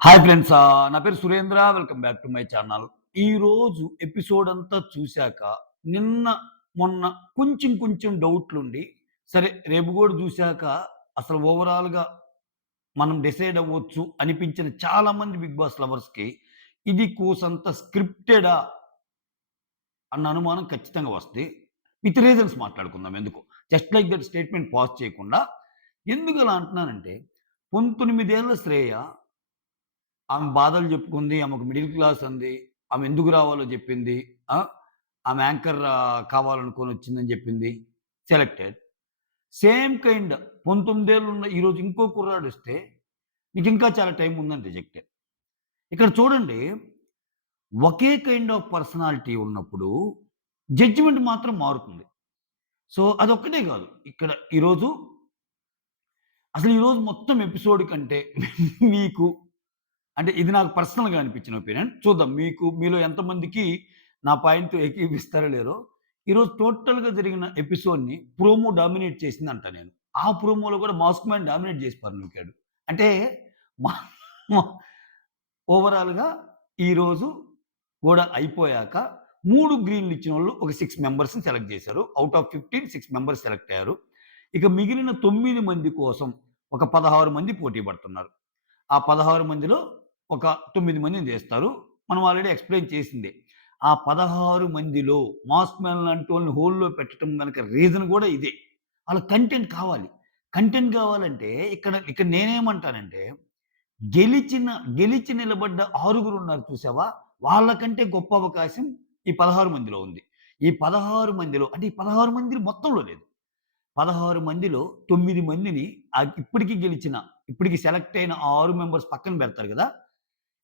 Hi friends. నా పేరు Surendra. Welcome back to my channel. ఈరోజు ఎపిసోడ్ అంతా చూసాక, నిన్న, మొన్న కొంచెం కొంచెం డౌట్లుండి, సరే రేపు గూడా చూసాక అసలు ఓవరాల్‌గా మనం డిసైడ్ అవ్వచ్చు అనిపించిన చాలామంది 'బిగ్ బాస్' లవర్స్‌కి ఇది కూసంత స్క్రిప్టెడా అన్న అనుమానం ఖచ్చితంగా వస్తది. విత్ రీజన్స్ మాట్లాడుకుందాం ఎందుకో. Just like that statement pass చేయకుండా ఎందుకలా అంటున్నానంటే 19 ఏళ్ల శ్రేయ ఆమె బాధలు చెప్పుకుంది. ఆమెకు మిడిల్ క్లాస్ అంది. ఆమె ఎందుకు రావాలో చెప్పింది. ఆ! ఆమె యాంకర్ కావాలనుకోని వచ్చిందని చెప్పింది. సెలెక్టెడ్. సేమ్ కైండ్ 19 ఏళ్లున్న ఈరోజు ఇంకో కుర్రాడొస్తే నీకింకా చాలా టైం ఉందని రిజెక్టెడ్. ఇక్కడ చూడండి, ఒకే కైండ్ ఆఫ్ పర్సనాలిటీ ఉన్నప్పుడు జడ్జిమెంట్ మాత్రం మారుతుంది. సో, అదొక్కటే కాదు. ఇక్కడ ఈరోజు మొత్తం ఎపిసోడ్ కంటే మీకు అంటే ఇది నాకు పర్సనల్‌గా అనిపించిన ఒపీనియన్. చూద్దాం మీలో ఎంతమందికి నా పాయింట్‌తో ఏకీభవిస్తారో లేరో. ఈరోజు టోటల్‌గా జరిగిన ఎపిసోడ్‌ని ప్రోమో డామినేట్ చేసిందంట నేను. ఆ ప్రోమోలో కూడా మాస్క్ మ్యాన్ డామినేట్ చేసి పరనుంకాడు. అంటే మా మా ఓవరాల్‌గా ఈరోజు కూడా అయిపోయాక 3 గ్రీన్‌లు ఇచ్చినోళ్ళు ఒక 6 మెంబర్స్‌ని సెలెక్ట్ చేశారు. ఔట్ ఆఫ్ 15 6 మెంబర్స్ సెలెక్ట్ అయ్యారు. ఇక మిగిలిన 9 మంది కోసం ఒక 16 మంది పోటీ పడుతున్నారు. ఆ 16 మందిలో ఒక 9 మందిని తీస్తారు. మనం ఆల్రెడీ ఎక్స్‌ప్లెయిన్ చేసిందే. ఆ 16 మందిలో మాస్ మ్యాన్ లాంటోళ్ళని హోల్‌లో పెట్టడం గనక రీజన్ గూడా ఇదే. ఆళ్ళకి కంటెంట్ కావాలి. కంటెంట్ కావాలంటే ఇక్కడ నేనేమంటానంటే గెలిచిన గెలిచి నిలబడ్డ ఆరుగురున్నారు చూసావా? వాళ్ళకంటే గొప్ప అవకాశం ఈ 16 మందిలో ఉంది. ఈ 16 మందిలో అంటే ఈ 16 మంది మొత్తంలో లేదు. 16 మందిలో 9 మందిని ఇప్పటికి సెలెక్ట్ అయిన ఆ 6 మెంబర్స్ పక్కన పెడతారు గదా!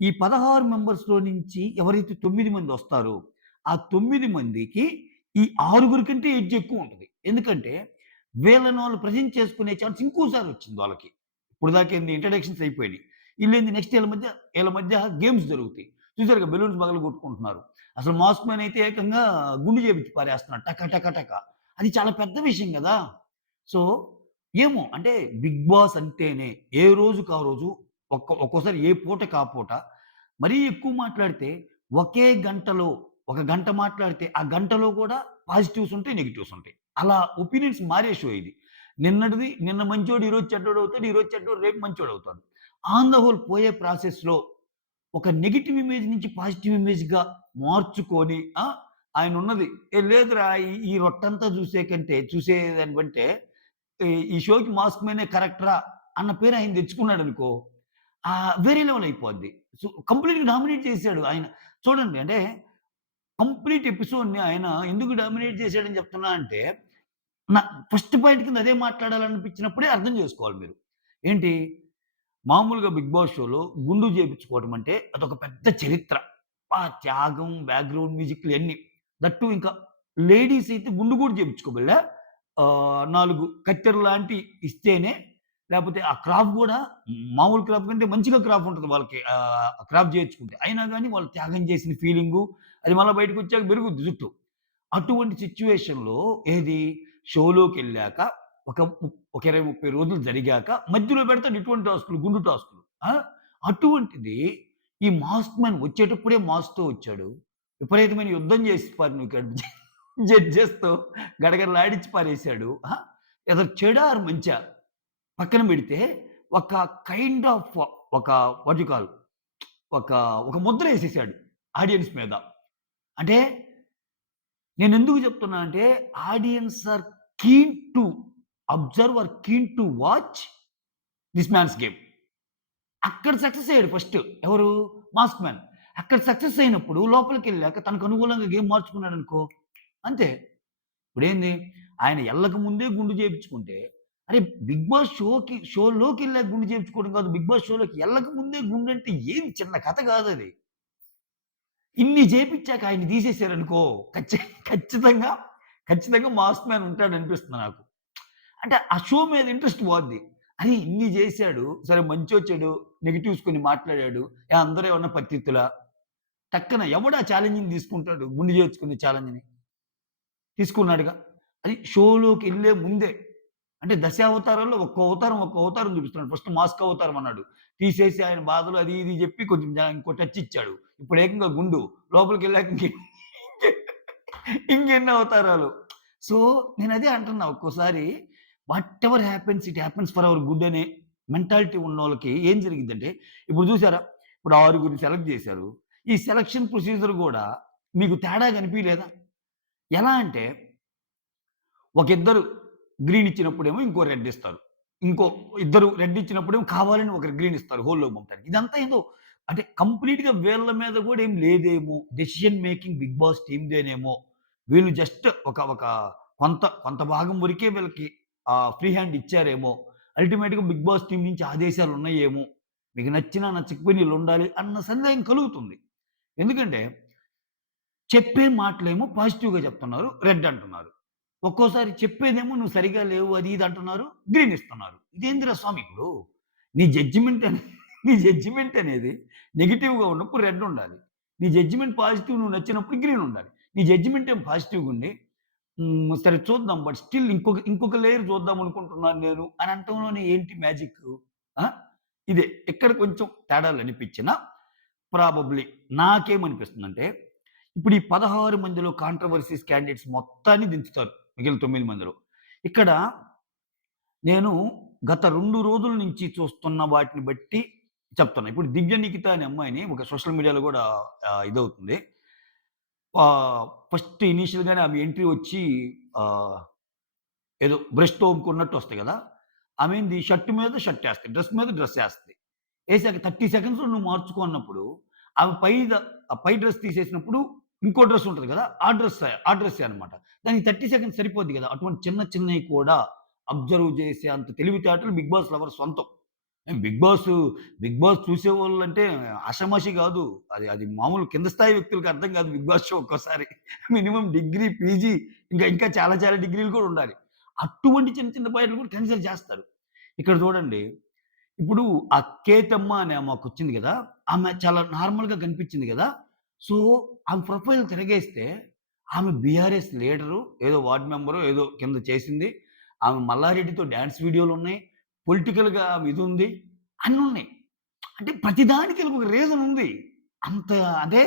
ఈ 16 మెంబర్స్‌లో నుంచి ఎవరైతే 9 మందొస్తారో, ఆ 9 మందికి ఈ ఆరుగురి కంటే ఎడ్జ్ ఎక్కువుంటది. ఎందుకంటే వీళ్ళని వాళ్ళు ప్రెజెంట్ చేసుకునే ఛాన్స్ ఇంకోసారి వచ్చింది వాళ్ళకి. ఇప్పటిదాకా ఇంట్రడక్షన్స్ అయిపోయినాయి. నెక్స్ట్ ఈళ్ళ మధ్య గేమ్స్ జరుగుతాయి. చూసారుగా బెలూన్స్ పగలగొట్టుకుంటున్నారు. అసలు మాస్క్ మ్యాన్ అయితే ఏకంగా గుండు చేపించి పారేస్తున్నాడు. టక టక టక. అది చాలా పెద్ద విషయం గదా! సో, ఏమో అంటే 'బిగ్ బాస్' అంటేనే ఏ రోజుకి ఆ రోజు ఒక్కోసారి ఏ పూటకి ఆ పూట మరీ ఎక్కువ మాట్లాడితే ఒకే గంటలో ఒక గంట మాట్లాడితే ఆ గంటలో కూడా పాజిటివ్స్ ఉంటాయి, నెగెటివ్స్ ఉంటాయి. అలా ఒపీనియన్స్ మారే షో ఇది. నిన్న మంచోడు ఈరోజు చెడ్డోడవుతాడు. ఈరోజు చెడ్డోడు రేపు మంచోడవుతాడు. ఆన్ ద హోల్ పోయే ప్రాసెస్‌లో ఒక నెగెటివ్ ఇమేజ్ నుంచి పాజిటివ్ ఇమేజ్‌గా మార్చుకొని ఆయనున్నది లేదురా ఈ రొట్టంతా చూసే కంటే చూసేదాన్ని బట్టే ఈ షోకి మాస్క్ మ్యానే కరెక్ట్‌రా అన్న పేరు ఆయన తెచ్చుకున్నాడనుకో, వేరే లెవెల్ అయిపోద్ది. సో, కంప్లీట్‌గా డామినేట్ చేసాడు ఆయన. చూడండి అంటే కంప్లీట్ ఎపిసోడ్‌ని ఆయన ఎందుకు డామినేట్ చేసాడని చెప్తున్నా అంటే, నా ఫస్ట్ పాయింట్ కింద అదే మాట్లాడాలనిపించినప్పుడే అర్థం చేసుకోవాలి మీరు. ఏంటి మామూలుగా 'బిగ్ బాస్' షోలో గుండు చేపించుకోవడం అంటే అదొక పెద్ద చరిత్ర. త్యాగం, బ్యాక్‌గ్రౌండ్ మ్యూజిక్‌లు ఇయన్నీ. దట్ టూ ఇంకా లేడీస్ అయితే గుండు కూడా చేపించుకోబల్లా. 4 కత్తెరలాంటి ఇస్తేనే లేపోతే ఆ క్రాఫ్ గూడా మామూలు క్రాఫ్ కంటే మంచిగా క్రాఫ్ ఉంటది వాళ్ళకి. క్రాఫ్ చేయించుకుంటే. అయినా గాని వాళ్ళు త్యాగం చేసిన ఫీలింగు అది మళ్ళా బయటకొచ్చాక పెరుగుద్ది జుట్టు. అటువంటి సిట్యుయేషన్‌లో ఏది షోలోకెళ్ళాక ఒక ఒక 20, 30 రోజులు జరిగాక మధ్యలో పెడతాడు ఇటువంటి టాస్క్‌లు, గుండు టాస్క్‌లు. ఆ! అటువంటిది ఈ మాస్క్ మ్యాన్ వచ్చేటప్పుడే మాస్‌తో వచ్చాడు. విపరీతమైన యుద్ధం చేసి పారినూకాడు. జడ్జెస్‌తో గడగడలాడించి పారేసాడు. ఏదో చెడా ఆర్ మంచా పక్కన పెడితే ఒక కైండ్ ఆఫ్ ఒక వాట్ యూ కాల్ ఒక ఒక ముద్రేసేసాడు ఆడియన్స్ మీద. అంటే నేనెందుకు చెప్తున్నా అంటే audience are keen to observe are keen to watch this man's game. అక్కడ సక్సెస్ అయ్యాడు ఫస్ట్. ఎవరు? Mask man. అక్కడ సక్సెస్ అయినప్పుడు లోపలికెళ్ళాక తనకు అనుకూలంగా గేమ్ మార్చుకున్నాడనుకో అంతే. ఇప్పుడేంది ఆయన ఎళ్ళక ముందే గుండు చేపించుకుంటే, అరే! 'బిగ్ బాస్' షోలోకెళ్ళాక గుండు చేపించుకోవడం కాదు. 'బిగ్ బాస్' షోలోకి ఎళ్ళక ముందే గుండంటే ఏం చిన్న కథ కాదది. ఇన్ని చేపిచ్చాక ఆయన్ని తీసేసారనుకో ఖచ్చి ఖచ్చితంగా, ఖచ్చితంగా మాస్ మ్యాన్ ఉంటాడనిపిస్తుంది నాకు. అంటే ఆ షో మీద ఇంట్రెస్ట్ పోద్ది. అరే! ఇన్ని జేశాడు. సరే మంచో చెడో నెగెటివ్స్ కొన్ని మాట్లాడాడు. అందరూ ఏమన్నా పత్తిత్తులా? టక్కన ఎవడా ఛాలెంజింగ్ తీసుకుంటాడు? గుండు చేయించుకునే ఛాలెంజ్‌ని. తీసుకున్నాడుగా. అది షోలోకెళ్ళే ముందే. అంటే దశావతారాల్లో ఒక్కో అవతారం చూపిస్తున్నాడు. ఫస్ట్ మాస్క్ అవతారం అన్నాడు. తీసేసి ఆయన బాధలు అది ఇది జెప్పి కొంచెం ఇంకో టచ్ ఇచ్చాడు. ఇప్పుడు ఏకంగా గుండు. లోపలికెళ్ళాక ఇంకెన్ని అవతారాలు. సో, నేనదే అంటున్నా ఒక్కోసారి whatever happens it happens for hour good అనే మెంటాలిటీ ఉన్నోళ్ళకి ఏం జరిగిద్దంటే, ఇప్పుడు చూసారా? ఇప్పుడు 6గురిని సెలెక్ట్ జేశారు. ఈ సెలక్షన్ ప్రొసీజర్ గూడా మీకు తేడా కనిపియలేదా? ఎలా అంటే ఒక ఇద్దరు గ్రీన్ ఇచ్చినప్పుడేమో ఇంకో రెడ్ ఇస్తారు. ఇంకో ఇద్దరు రెడ్ ఇచ్చినప్పుడేమో కావాలని ఒకరు గ్రీన్ ఇస్తారు హోల్‌లోకి పంపడానికి. ఇదంతా ఏదో అంటే కంప్లీట్‌గా వీళ్ళ మీద గూడా ఏం లేదేమో! డెసిషన్ మేకింగ్ బిగ్ బాస్ టీమ్‌దేనేమో! వీళ్ళు జస్ట్ ఒక ఒక కొంత భాగం వరకే వీళ్ళకి ఫ్రీ హ్యాండ్ ఇచ్చారేమో! అల్టిమేట్‌గా బిగ్ బాస్ టీమ్ నుంచి ఆదేశాలున్నాయేమో! మీకు నచ్చినా, నచ్చకపోయినా ఈళ్ళుండాలి అన్న సందేహం కలుగుతుంది. ఎందుకంటే చెప్పే మాటలేమో పాజిటివ్‌గా చెప్తున్నారు. రెడ్ అంటున్నారు. ఒక్కోసారి చెప్పేదేమో నువ్వు సరిగ్గా లేవు అది ఇది అంటున్నారు. గ్రీన్ ఇస్తున్నారు. ఇదేందిరా స్వామి ఇప్పుడు నీ జడ్జిమెంట్ అనే నీ జడ్జిమెంట్ అనేది నెగెటివ్‌గా ఉన్నప్పుడు రెడ్ ఉండాలి. నీ జడ్జిమెంట్ పాజిటివ్ నువ్వు నచ్చినప్పుడు గ్రీన్ ఉండాలి. నీ జడ్జిమెంట్ ఏమో పాజిటివ్‌గా ఉండి సరే చూద్దాం. బట్ స్టిల్ ఇంకొక లేయర్ చూద్దాం అనుకుంటున్నాను నేను అని అనటంలోనే ఏంటి మ్యాజిక్కు? ఆ! ఇదే. ఇక్కడ కొంచెం తేడాలనిపించినా ప్రాబబ్లీ నాకేమనిపిస్తుందంటే, ఇప్పుడు ఈ 16 మందిలో కాంట్రోవర్సీస్ క్యాండిడేట్స్ మొత్తాన్ని దించుతారు. మిగిలిన 9 మందిలో. ఇక్కడ నేను గత 2 రోజుల నుంచి చూస్తున్న వాటిని బట్టి చెప్తున్నా. ఇప్పుడు 'దివ్య నిఖిత' అనే అమ్మాయిని ఒక సోషల్ మీడియాలో గూడా ఇదవుతుంది. ఫస్ట్ ఇనీషియల్‌గానే ఆమె ఎంట్రీ వచ్చి ఆహ్, ఏదో బ్రష్ తోముకున్నట్టు వస్తాయి గదా! ఆమేంది షర్ట్ మీద షర్ట్ ఏస్తది. డ్రెస్ మీద డ్రెస్ ఏస్తది. ఏసాక 30 సెకండ్స్‌లో నువ్వు మార్చుకో అన్నప్పుడు, ఆమె ఆ పై డ్రెస్ తీసేసినప్పుడు ఇంకో డ్రెస్ ఉంటది గదా! ఆ డ్రెస్సే అన్నమాట. దానికి 30 సెకండ్స్ సరిపోద్ది గదా! అటువంటి చిన్నయి కూడా అబ్జర్వ్ చేసే అంత తెలివితేటలు 'బిగ్ బాస్' లవర్స్ సొంతం. ఏం 'బిగ్ బాస్' చూసేవాళ్ళంటే ఆషామాషీ గాదు. అది మామూలు కింద స్థాయి వ్యక్తులకి అర్థం గాదు 'బిగ్ బాస్' షో ఒక్కోసారి. మినిమమ్ డిగ్రీ, పీజీ ఇంకా చాలా డిగ్రీలు కూడా ఉండాలి. అటువంటి చిన్న పాయింట్లు కూడా కన్సిడర్ చేస్తారు. ఇక్కడ చూడండి ఇప్పుడు ఆ కేతమ్మ అనే ఆమెకొచ్చింది గదా! ఆమె చాలా నార్మల్‌గా కనిపించింది గదా! సో, ఆమె ప్రొఫైల్ తిరగేస్తే ఆమె బీఆర్ఎస్ లీడరు, ఏదో వార్డ్ మెంబరో ఏదో కింద చేసింది. ఆమె మల్లారెడ్డితో డాన్స్ వీడియోలున్నాయి. పొలిటికల్‌గా ఆమె ఇదుంది. అన్నున్నాయి. అంటే ప్రతిదానికి ఒక రీజన్ ఉంది. అంత అదే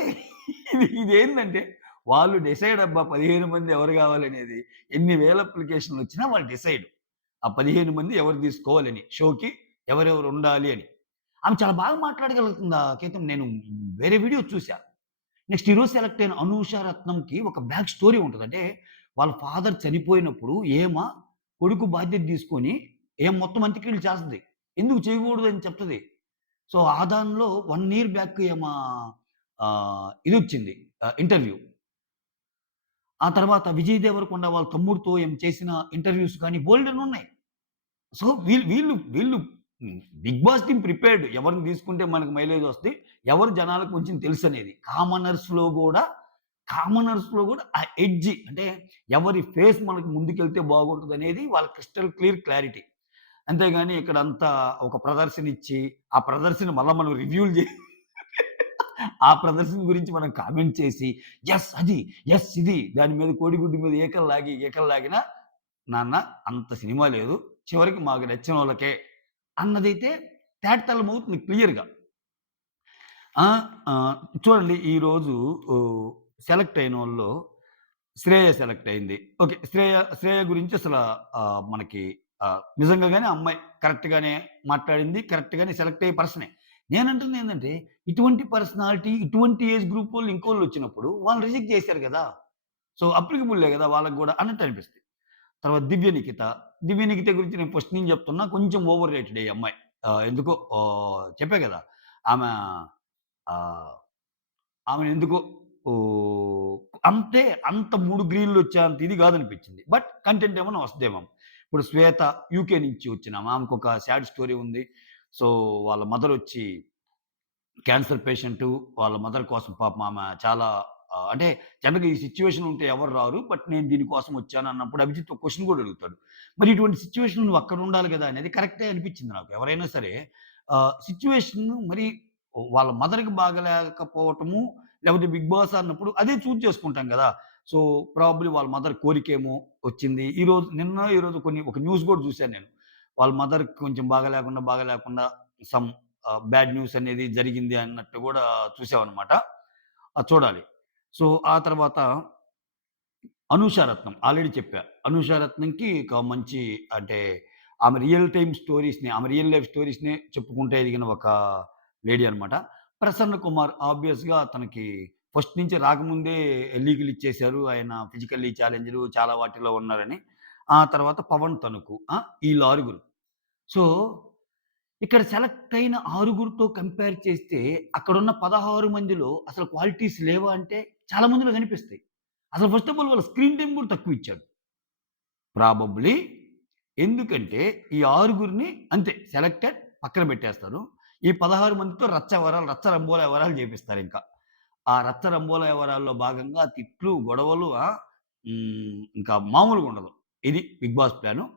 ఇదేందంటే వాళ్ళు డిసైడ్ అబ్బా! 15 మంది ఎవరు గావాలనేది. ఎన్ని వేల అప్లికేషన్‌లొచ్చినా వాళ్ళు డిసైడ్. ఆ 15 మంది ఎవరు తీసుకోవాలని. షోకి ఎవరెవరు ఉండాలి అని. ఆమె చాలా బాగా మాట్లాడగలుగుతుంది ఆ కేతం. నేను వేరే వీడియో చూసా. నెక్స్ట్ ఈరోజు సెలెక్ట్ అయిన అనూష రత్నంకి ఒక బ్యాక్ స్టోరీ ఉంటది. అంటే వాళ్ళ ఫాదర్ చనిపోయినప్పుడు కొడుకు బాధ్యత తీసుకొని మొత్తం అంత్యక్రియలు చేస్తది. ఎందుకు చేయకూడదని చెప్తది. సో, ఆ దానిలో 1 ఇయర్ బ్యాక్ ఇదొచ్చింది ఇంటర్వ్యూ. ఆ తర్వాత విజయ్ దేవరకొండ వాళ్ళ తమ్ముడితో చేసిన ఇంటర్వ్యూస్ గాని బోలెడన్నున్నాయి. సో, వీళ్ళు బిగ్ బాస్ టీమ్ ప్రిపేర్డ్. ఎవరిని తీసుకుంటే మనకు మైలేజ్ వస్తది. ఎవరు జనాలకు కొంచెం తెలుసనేది. కామనర్స్‌లో గూడా ఆ ఎడ్జ్ అంటే ఎవరి ఫేస్ మనకు ముందుకెళ్తే బాగుంటదనేది వాళ్ళ క్రిస్టల్ క్లారిటీ. అంతేగాని ఇక్కడంతా ఒక ప్రదర్శన ఇచ్చి, ఆ ప్రదర్శన మళ్ళా మనం రివ్యూలు ఆ ప్రదర్శన గురించి మనం కామెంట్ చేసి, యెస్ ఇది దాని మీద కోడిగుడ్డు మీద ఈకలు లాగినా నాన్న అంత సినిమా లేదు. చివరికి మాకు నచ్చినోళ్ళకే అన్నదైతే తేటతెల్లమవుతుంది క్లియర్‌గా. ఆ! చూడండి ఈరోజు ఓహ్, సెలెక్ట్ అయినోళ్ళలో శ్రేయ సెలెక్ట్ అయింది. ఓకే. శ్రేయ గురించి మనకి నిజంగా గాని ఆ అమ్మాయి కరెక్ట్‌గానే మాట్లాడింది. కరెక్ట్‌గానే సెలెక్ట్ అయ్యే పర్సనే. నేనంటుందేంటంటే ఇటువంటి పర్సనాలిటీ, ఇటువంటి ఏజ్ గ్రూపోళ్ళు ఇంకోళ్ళొచ్చినప్పుడు వాళ్ళని రిజెక్ట్ చేశారు గదా! సో, అప్లికబుల్లే గదా! వాళ్ళకి గూడా అన్నట్టు అనిపిస్తది. తర్వాత 'దివ్య నిఖిత'. 'దివ్య నిఖిత' గురించి నేను ఫస్ట్ నుంచి చెప్తున్నా. కొంచెం ఓవర్ రేటెడ్ ఈ అమ్మాయి. ఎందుకో చెప్పా గదా! ఆమె ఆహ్, ఆమెనెందుకో ఓహ్, అంతే అంత 3 గ్రీన్‌లొచ్చేంత ఇది గాదనిపించింది. బట్ కంటెంట్ ఏమన్నా వస్తదేమో. ఇప్పుడు 'శ్వేత' యూకే నుంచి వచ్చినామె. ఆమెకొక సాడ్ స్టోరీ ఉంది. సో, వాళ్ళ మదరొచ్చి క్యాన్సర్ పేషెంటు. వాళ్ళ మదర్ కోసం పాపం ఆమె చాలా అంటే జనరల్‌గా ఈ సిట్యుయేషన్ ఉంటే ఎవరు రారు. బట్ నేను దీనికోసం వచ్చానన్నప్పుడు అభిజిత్ ఒక క్వెషన్ కూడా అడుగుతాడు. మరి ఇటువంటి సిట్యుయేషన్‌లో నువ్వు అక్కడ ఉండాలి గదా! అనేది కరెక్టే అనిపించింది నాకు. ఎవరైనా సరే సిట్యుయేషన్ మరి వాళ్ళ మదర్‌కి బాగాలేకపోవటము, లేకపోతే బిగ్ బాస్ అన్నప్పుడు అదే చూజ్ చేసుకుంటాం గదా! సో, ప్రాబబ్లీ వాళ్ళ మదర్ కోరికేమో వచ్చింది. ఈరోజు ఒక న్యూస్ గూడా చూసాను నేను. వాళ్ళ మదర్‌కి కొంచెం బాగా లేకుండా సమ్ బ్యాడ్ న్యూస్ అనేది జరిగింది అన్నట్టు గూడా చూసామనమాట. అది చూడాలి. సో, ఆ తర్వాత 'అనూష రత్నం' ఆల్రెడీ చెప్పా. 'అనూష రత్నంకి' ఒక మంచి అంటే ఆమె రియల్ లైఫ్ స్టోరీస్‌నే చెప్పుకుంటూ ఎదిగిన ఒక లేడీ అనమాట. 'ప్రసన్న కుమార్' ఆబ్వియస్‌గా తనకి ఫస్ట్ నుంచి రాకముందే లీకులిచ్చేసారు. ఆయన ఫిజికల్లీ ఛాలెంజ్‌డు చాలా వాటిలో ఉన్నారని. ఆ తర్వాత 'పవన్ తణుకు' ఈళ్ళారుగురు. సో, ఇక్కడ సెలెక్ట్ అయిన ఆరుగురితో కంపేర్ చేస్తే అక్కడున్న 16 మందిలో అసలు క్వాలిటీస్ లేవా అంటే చాలా మందిలో కనిపిస్తాయి. అసలు ఫస్ట్ ఆఫ్ ఆల్ వాళ్ళ స్క్రీన్ టైమ్ కూడా తక్కువిచ్చాడు. ప్రాబబ్లీ ఎందుకంటే ఈ ఆరుగురిని అంతే సెలెక్టెడ్ పక్కన పెట్టేస్తారు. ఈ 16 మందితో రచ్చ రంబోల వ్యవహారాలు చేపిస్తారింక. ఆ రచ్చ రంబోల వ్యవహారాల్లో భాగంగా తిట్లు, గొడవలు ఇంకా మామూలుగుండదు. ఇది 'బిగ్ బాస్' ప్లాను.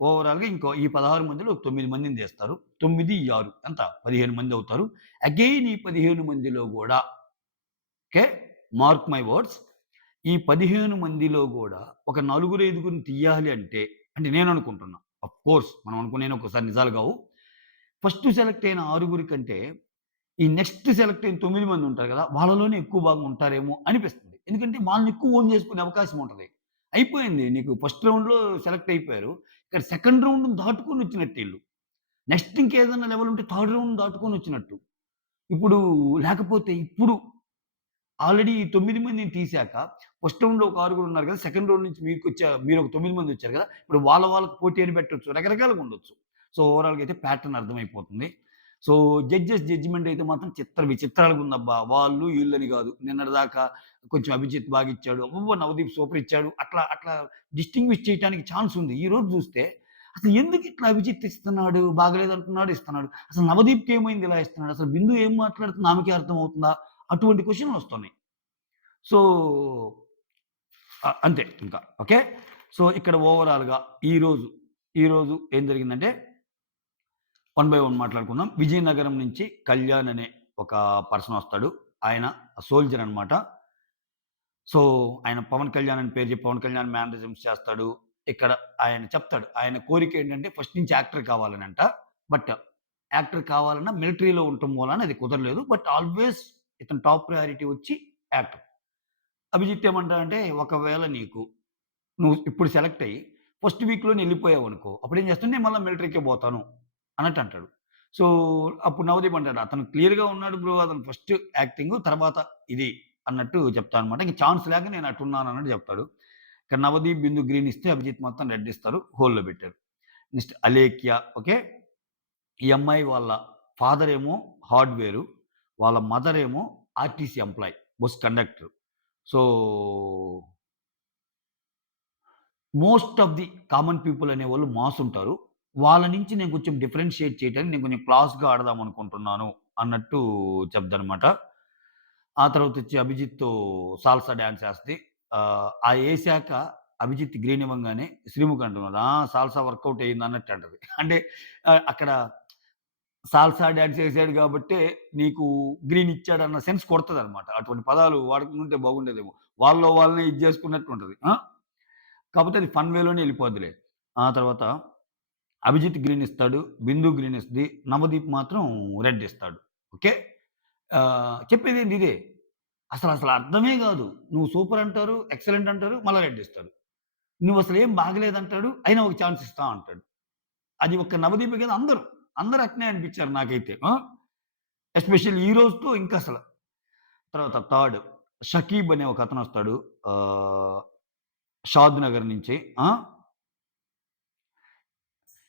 ఓవరాల్‌గా ఈ 16 మందిలో 9 మందిని తీస్తారు. 9, 6 ఎంత 15 మందవుతారు. అగైన్ ఈ 15 మందిలో గూడా ఓకే. Mark my words. ఈ 15 మందిలో గూడా ఒక నలుగురు, ఐదుగురిని తీయాలి అంటే నేననుకుంటున్నా. ఆఫ్‌కోర్స్ మనం అనుకునేవి ఒక్కోసారి నిజాలు గావు. ఫస్ట్ సెలెక్ట్ అయిన ఆరుగురి కంటే ఈ నెక్స్ట్ సెలెక్ట్ అయిన 9 మంది ఉంటారు గదా! వాళ్ళలోనే ఎక్కువ భాగం ఉంటారేమో అనిపిస్తుంది. ఎందుకంటే వాళ్ళని ఎక్కువ ఓన్ చేసుకునే అవకాశం ఉంటది. అయిపోయింది. నీకు ఫస్ట్ రౌండ్‌లో సెలెక్ట్ అయిపోయారు. ఇక్కడ సెకండ్ రౌండ్‌ని దాటుకొని వచ్చినట్టు ఈళ్ళు. నెక్స్ట్ ఇంకేదన్నా లెవెల్ ఉంటే థర్డ్ రౌండ్ దాటుకొని వచ్చినట్టు. ఇప్పుడు లేకపోతే ఇప్పుడు ఆల్రెడీ ఈ 9 మందిని తీశాక ఫస్ట్ రౌండ్‌లో ఒక ఆరుగురు ఉన్నారు కదా! సెకండ్ రౌండ్ నుంచి మీరొక 9 మంది వచ్చారు కదా! ఇప్పుడు వాళ్ళకి పోటీ అని పెట్టొచ్చు. రకరకాలుగా ఉండొచ్చు. సో, ఓవరాల్‌గా అయితే ప్యాటర్న్ అర్థమైపోతుంది. సో, జడ్జిమెంట్ అయితే మాత్రం విచిత్రాలుగా ఉందబ్బా! వాళ్ళు ఈళ్ళని గాదు. నిన్నటిదాకా కొంచెం అభిజిత్ బాగిచ్చాడు. అబ్బబ్బో! నవదీప్ సూపర్ ఇచ్చాడు. అట్లా డిస్టింగ్విష్ చేయటానికి ఛాన్స్ ఉంది. ఈరోజు చూస్తే అసలు ఎందుకు ఇట్లా అభిజిత్ ఇస్తున్నాడు? బాగలేదంటున్నాడు, ఇస్తున్నాడు. అసలు నవదీప్‌కి ఏమైంది ఇలా ఇస్తున్నాడు? అసలు బిందు ఏం మాట్లాడుతుంది ఆమెకే అర్థమవుతుందా? అటువంటి క్వెషన్‌లొస్తున్నాయి. సో, అంతే ఇంకా. ఓకే. సో, ఇక్కడ ఓవరాల్‌గా ఈరోజు, ఈరోజు ఏం జరిగిందంటే వన్ బై వన్ మాట్లాడుకుందాం. విజయనగరం నుంచి కళ్యాణ్ అనే ఒక పర్సన్ వస్తాడు. ఆయన సోల్జర్ అన్నమాట. సో, ఆయన పవన్ కళ్యాణ్ అని పేరు చెప్పి పవన్ కళ్యాణ్ మేనరిజమ్స్ చేస్తాడు. ఇక్కడ ఆయన చెప్తాడు. ఆయన కోరిక ఏంటంటే ఫస్ట్ నుంచి యాక్టర్ కావాలనంట. బట్ యాక్టర్ కావాలన్నా మిలిటరీలో ఉండటం మూలాన అది కుదరలేదు. బట్ ఆల్‌వేస్ ఇతని టాప్ ప్రయారిటీ వచ్చి యాక్టర్. అభిజిత్ ఏమంటాడంటే, ఒకవేళ నువ్వు ఇప్పుడు సెలెక్ట్ అయ్యి ఫస్ట్ వీక్‌లోనే ఎళ్ళిపోయావనుకో, అప్పుడేం చేస్తాను నేను మళ్ళా మిలిటరీకే పోతాను అన్నట్టు అంటాడు. సో, అప్పుడు నవదీప్ అంటాడు, "అతను క్లియర్‌గా ఉన్నాడు బ్రో. అతను ఫస్ట్ యాక్టింగు తర్వాత ఇది" అన్నట్టు చెప్తాడనమాట. ఇంక ఛాన్స్ లేక నేను అటున్నాను అన్నట్టు చెప్తాడు. ఇక్కడ నవదీప్, బిందు గ్రీన్ ఇస్తే అభిజిత్ మొత్తం రెడ్ ఇస్తారు. హోల్డ్‌లో పెట్టారు. Next Alekhya okay. ఈ అమ్మాయి వాళ్ళ ఫాదర్ ఏమో హార్డ్‌వేరు. వాళ్ళ మదర్ ఏమో RTC employee. Bus conductor. So, most of the common people అనేవాళ్ళు మాసుంటారు. వాళ్ళ నుంచి నేను కొంచెం డిఫరెన్షియేట్ చేయడానికి నేను కొంచెం క్లాస్‌గా ఆడదామనుకుంటున్నాను అన్నట్టు చెప్దనమాట. ఆ తర్వాతొచ్చి అభిజిత్ సాల్సా డాన్స్ ఏస్తది. ఆ ఏశాక అభిజిత్ గ్రీన్ ఇవ్వంగానే శ్రీముఖి అంటున్నాడు. సాల్సా వర్కౌట్ అయిందన్నట్టు అంటది. అంటే అక్కడ సాల్సా డాన్స్ ఏసాడు గాబట్టే నీకు గ్రీన్ ఇచ్చాడన్న సెన్స్ కొడతదనమాట. అటువంటి పదాలు వాడకుండుంటే బాగుండేదేమో. వాళ్ళలో వాళ్ళనే ఇది జేసుకున్నట్టు ఉంటది. కాపోతే అది ఫన్ వేలోనే ఎళ్ళిపోద్దిలే. ఆ తర్వాత అభిజిత్ గ్రీన్ ఇస్తాడు. బిందు గ్రీన్ ఇస్తది. నవదీప్ మాత్రం రెడ్ ఇస్తాడు. ఓకే. చెప్పేదేంటి ఇదే. అసలు అర్థమే గాదు. నువ్వు సూపర్ అంటారు, ఎక్సలెంట్ అంటారు, మళ్ళా రెడ్ ఇస్తాడు. నువ్వసలేం బాగలేదంటాడు, అయినా ఒక ఛాన్స్ ఇస్తా అంటాడు. అది ఒక్క నవదీపే కాదు అందరూ అట్నే అనిపిచ్చారు నాకైతే. ఎస్పెషల్లీ ఈ రోజుతో ఇంకసల. తర్వాత థర్డ్ షకీబ్ అనే ఒకతనొస్తాడు. ఆహ్, షాద్ నగర్ నుంచి.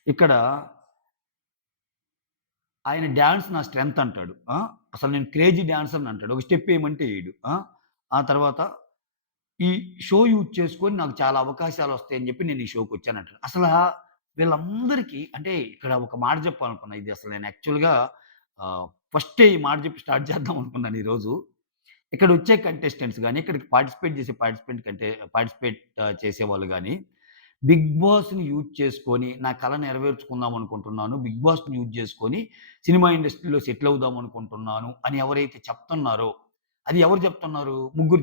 ఇక్కడ ఆయన డాన్స్ నా స్ట్రెంత్ అంటాడు. అసలు నేను క్రేజీ డాన్సర్‌ని అంటాడు. ఒక స్టెప్ ఏయమంటే ఎయడు. ఆ తర్వాత ఈ షో యూజ్ చేసుకొని నాకు చాలా అవకాశాలొస్తాయని జెప్పి నేను ఈ షోకొచ్చానంటాడు. వీళ్ళందరికీ అంటే ఇక్కడ ఒక మాట చెప్పాలనుకున్నా. ఇది అసలు నేను యాక్చువల్‌గా ఫస్టే ఈ మాట జెప్పి స్టార్ట్ చేద్దాం అనుకున్నాను ఈరోజు. ఇక్కడొచ్చే కంటెస్టెంట్స్ గాని, ఇక్కడికి పార్టిసిపేట్ చేసేవాళ్ళు గాని, బిగ్ బాస్‌ని యూజ్ చేసుకొని నా కల నెరవేర్చుకుందాం అనుకుంటున్నాను. బిగ్ బాస్‌ని యూజ్ చేసుకొని సినిమా ఇండస్ట్రీలో సెటిల్ అవుదాం అనుకుంటున్నాను అని ఎవరైతే చెప్తున్నారో, అది ఎవరు చెప్తున్నారు? ముగ్గురు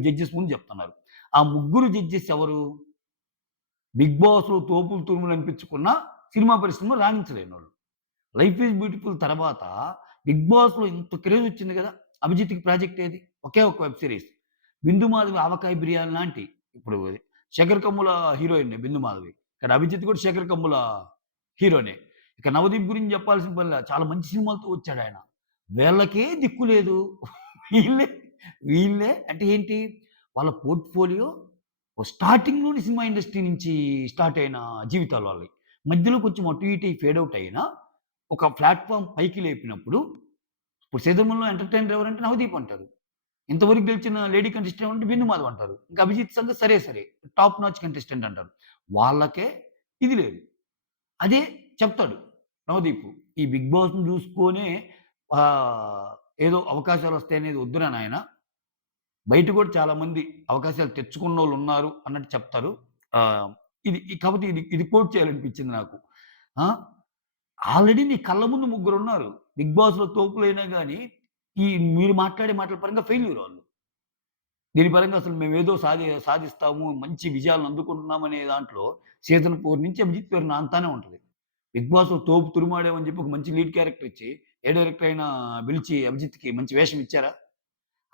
జడ్జెస్ ముందు చెప్తున్నారు. ఆ ముగ్గురు జడ్జెస్ ఎవరు? 'బిగ్ బాస్‌లో' తోపులు తురుములు అనిపించుకున్న సినిమా పరిశ్రమలో రాణించలేనోళ్ళు. 'లైఫ్ ఈజ్ బ్యూటిఫుల్' తర్వాత 'బిగ్ బాస్‌లో' ఇంత క్రేజ్ వచ్చింది గదా! అభిజిత్‌కి ప్రాజెక్ట్ ఏది? ఒకే ఒక వెబ్ సీరీస్. 'బిందు మాధవి ఆవకాయ బిర్యానీ' లాంటి ఇప్పుడు 'శేఖర్ కమ్ముల' హీరోయిన్ 'బిందు మాధవి'. ఇక్కడ అభిజిత్ కూడా 'శేఖర్ కమ్ముల' హీరోనే. ఇక 'నవదీప్' గురించి చెప్పాల్సిన పనిలే. చాలా మంచి సినిమాలతో వచ్చాడాయన. వీళ్ళకే దిక్కు లేదు. వీళ్ళే వీళ్ళే అంటే ఏంటి? వాళ్ళ పోర్ట్‌ఫోలియో స్టార్టింగ్‌లోనే సినిమా ఇండస్ట్రీ నుంచి స్టార్ట్ అయిన జీవితాలు వాళ్ళయి. మధ్యలో కొంచెం అటు ఇటు ఫేడ్ ఔట్ అయినా, ఒక ప్లాట్‌ఫార్మ్ పైకి లేపినప్పుడు, ఇప్పుడు 'సీతమ్మలో' ఎంటర్‌టైనర్ ఎవరంటే 'నవదీప్' అంటారు. ఇంతవరకు గెలిచిన లేడీ కంటెస్టెంట్ అంటే 'బిందు మాధవ్' అంటారు. ఇంకా 'అభిజిత్' సంగతి సరే సరే. టాప్ నాచ్ కంటెస్టెంట్ అంటారు. వాళ్ళకే ఇది లేదు. అదే చెప్తాడు 'నవదీప్.' ఈ 'బిగ్ బాస్‌ని' చూసుకొనే ఆహ్, ఏదో అవకాశాలొస్తాయనేది వద్దురా నాయనా! బయట కూడా చాలామంది అవకాశాలు తెచ్చుకున్నోళ్ళున్నారు అన్నట్టు చెప్తారు. ఆహ్, కాపోతే ఇది కోట్ చేయాలనిపించింది నాకు. ఆ! ఆల్రెడీ నీ కళ్ళ ముందు ముగ్గురున్నారు. 'బిగ్ బాస్‌లో' తోపులైనా గాని, ఈ మీరు మాట్లాడే మాటల పరంగా ఫెయిల్యూర్ వాళ్ళు. దీని పరంగా అసలు మేమేదో సాధిస్తాము, మంచి విజయాలను అందుకుంటున్నామనే దాంట్లో సీజన్ 4 నుంచి అభిజిత్ పేరు నానుతానే ఉంటది. 'బిగ్ బాస్‌లో' తోపు తురుమాడామని చెప్పి ఒక మంచి లీడ్ క్యారెక్టర్ ఇచ్చి, ఏ డైరెక్టర్ అయినా పిలిచి అభిజిత్‌కి మంచి వేషం ఇచ్చారా?